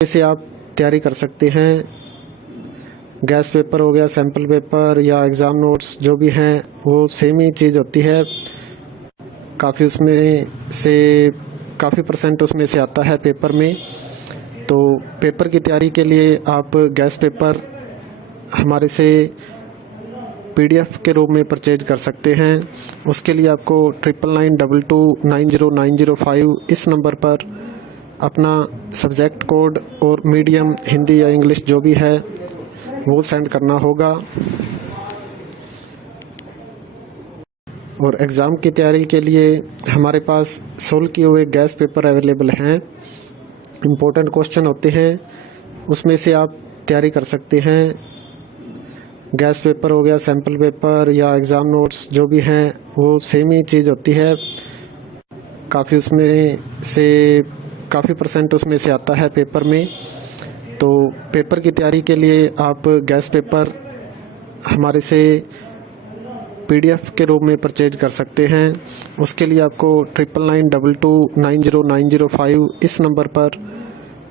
से आप तैयारी कर सकते हैं। गैस पेपर हो गया, सैम्पल पेपर या एग्ज़ाम नोट्स जो भी हैं वो सेम ही चीज़ होती है। काफ़ी परसेंट उसमें से आता है पेपर में। तो पेपर की तैयारी के लिए आप गैस पेपर हमारे से PDF के रूप में परचेज कर सकते हैं। उसके लिए आपको 9992290905 इस नंबर पर अपना सब्जेक्ट कोड और मीडियम हिंदी या इंग्लिश जो भी है वो सेंड करना होगा। और एग्ज़ाम की तैयारी के लिए हमारे पास सोल्व किए हुए गैस पेपर अवेलेबल हैं। इम्पोर्टेंट क्वेश्चन होते हैं, उसमें से आप तैयारी कर सकते हैं। गैस पेपर हो गया, सैम्पल पेपर या एग्ज़ाम नोट्स जो भी हैं वो सेम ही चीज़ होती है। काफ़ी परसेंट उसमें से आता है पेपर में। तो पेपर की तैयारी के लिए आप गैस पेपर हमारे से PDF के रूप में परचेज कर सकते हैं। उसके लिए आपको 9992290905 इस नंबर पर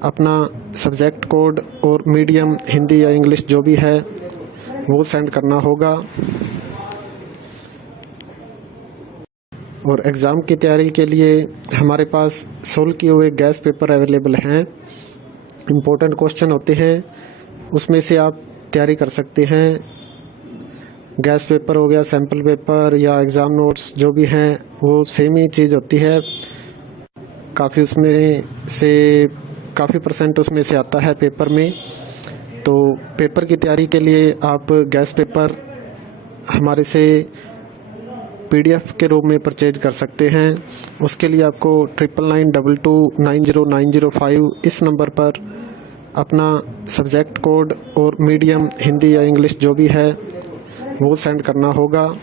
अपना सब्जेक्ट कोड और मीडियम हिंदी या इंग्लिश जो भी है वो सेंड करना होगा। और एग्ज़ाम की तैयारी के लिए हमारे पास सोल्व किए हुए गैस पेपर अवेलेबल हैं। इम्पोर्टेंट क्वेश्चन होते हैं, उसमें से आप तैयारी कर सकते हैं। गैस पेपर हो गया, सैम्पल पेपर या एग्ज़ाम नोट्स जो भी हैं वो सेम ही चीज़ होती है। काफ़ी परसेंट उसमें से आता है पेपर में। तो पेपर की तैयारी के लिए आप गैस पेपर हमारे से PDF के रूप में परचेज कर सकते हैं। उसके लिए आपको 9992290905 इस नंबर पर अपना सब्जेक्ट कोड और मीडियम हिंदी या इंग्लिश जो भी है वो सेंड करना होगा।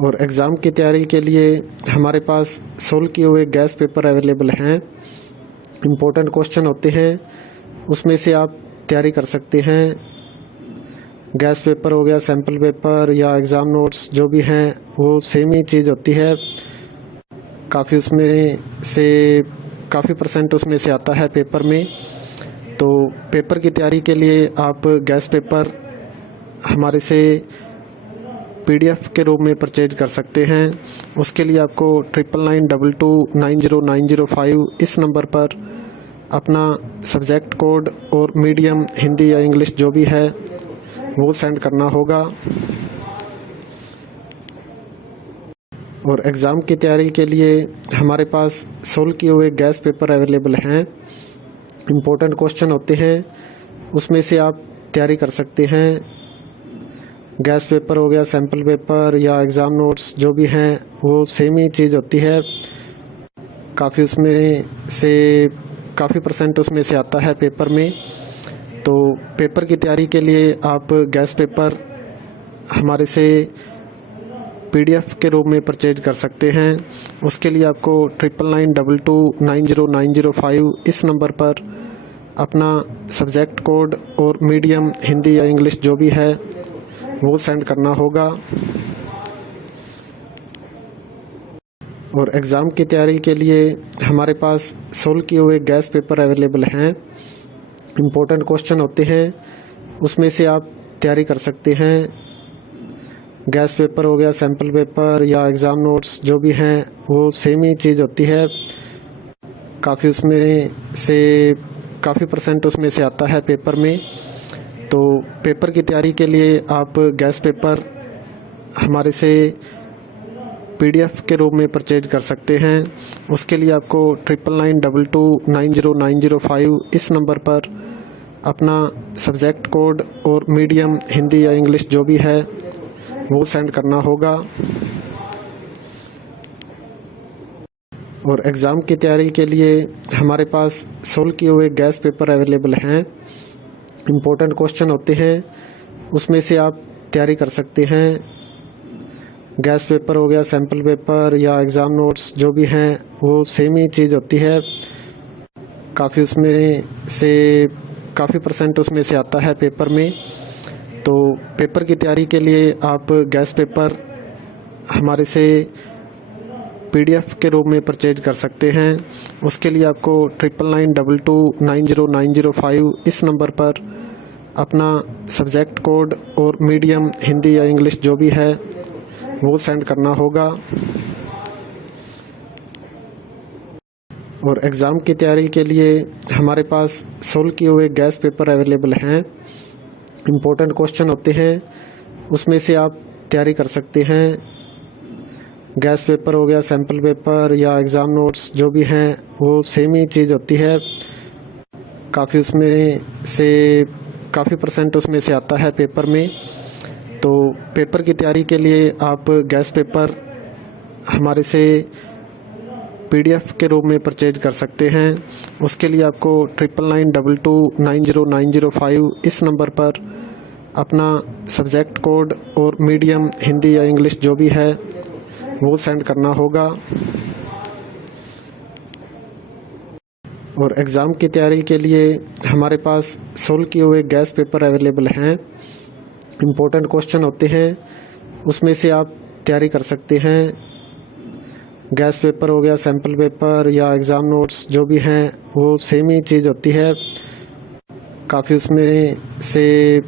और एग्ज़ाम की तैयारी के लिए हमारे पास सोल्व किए हुए गैस पेपर अवेलेबल हैं। इम्पोर्टेंट क्वेश्चन होते हैं, उसमें से आप तैयारी कर सकते हैं। गैस पेपर हो गया, सैम्पल पेपर या एग्ज़ाम नोट्स जो भी हैं वो सेम ही चीज़ होती है। काफ़ी परसेंट उसमें से आता है पेपर में। तो पेपर की तैयारी के लिए आप गैस पेपर हमारे से PDF के रूप में परचेज कर सकते हैं। उसके लिए आपको 9992290905 इस नंबर पर अपना सब्जेक्ट कोड और मीडियम हिंदी या इंग्लिश जो भी है वो सेंड करना होगा। और एग्ज़ाम की तैयारी के लिए हमारे पास सोल्व किए हुए गैस पेपर अवेलेबल हैं। इम्पोर्टेंट क्वेश्चन होते हैं, उसमें से आप तैयारी कर सकते हैं। गैस पेपर हो गया, सैम्पल पेपर या एग्ज़ाम नोट्स जो भी हैं वो सेम ही चीज़ होती है। काफ़ी परसेंट उसमें से आता है पेपर में। तो पेपर की तैयारी के लिए आप गैस पेपर हमारे से PDF के रूप में परचेज कर सकते हैं। उसके लिए आपको 9992290905 इस नंबर पर अपना सब्जेक्ट कोड और मीडियम हिंदी या इंग्लिश जो भी है वो सेंड करना होगा। और एग्ज़ाम की तैयारी के लिए हमारे पास सोल्व किए हुए गैस पेपर अवेलेबल हैं। इम्पोर्टेंट क्वेश्चन होते हैं, उसमें से आप तैयारी कर सकते हैं। गैस पेपर हो गया, सैम्पल पेपर या एग्ज़ाम नोट्स जो भी हैं वो सेम ही चीज़ होती है। काफ़ी परसेंट उसमें से आता है पेपर में। तो पेपर की तैयारी के लिए आप गैस पेपर हमारे से PDF के रूप में परचेज कर सकते हैं। उसके लिए आपको 9992290905 इस नंबर पर अपना सब्जेक्ट कोड और मीडियम हिंदी या इंग्लिश जो भी है वो सेंड करना होगा। और एग्ज़ाम की तैयारी के लिए हमारे पास सोल्व किए हुए गैस पेपर अवेलेबल हैं। इम्पोर्टेंट क्वेश्चन होते हैं, उसमें से आप तैयारी कर सकते हैं। गैस पेपर हो गया, सैम्पल पेपर या एग्ज़ाम नोट्स जो भी हैं वो सेम ही चीज़ होती है। काफ़ी परसेंट उसमें से आता है पेपर में। तो पेपर की तैयारी के लिए आप गैस पेपर हमारे से PDF के रूप में परचेज कर सकते हैं। उसके लिए आपको 9992290905 इस नंबर पर अपना सब्जेक्ट कोड और मीडियम हिंदी या इंग्लिश जो भी है वो सेंड करना होगा। और एग्ज़ाम की तैयारी के लिए हमारे पास सोल्व किए हुए गैस पेपर अवेलेबल हैं। इम्पोर्टेंट क्वेश्चन होते हैं, उसमें से आप तैयारी कर सकते हैं। गैस पेपर हो गया, सैम्पल पेपर या एग्ज़ाम नोट्स जो भी हैं वो सेम ही चीज़ होती है। काफ़ी उसमें से काफ़ी % उसमें से आता है पेपर में। तो पेपर की तैयारी के लिए आप गैस पेपर हमारे से PDF के रूप में परचेज कर सकते हैं। उसके लिए आपको 9992290905 इस नंबर पर अपना सब्जेक्ट कोड और मीडियम हिंदी या इंग्लिश जो भी है वो सेंड करना होगा। और एग्ज़ाम की तैयारी के लिए हमारे पास सोल्व किए हुए गैस पेपर अवेलेबल हैं। इम्पोर्टेंट क्वेश्चन होते हैं, उसमें से आप तैयारी कर सकते हैं। गैस पेपर हो गया, सैम्पल पेपर या एग्ज़ाम नोट्स जो भी हैं वो सेम ही चीज़ होती है। काफ़ी उसमें से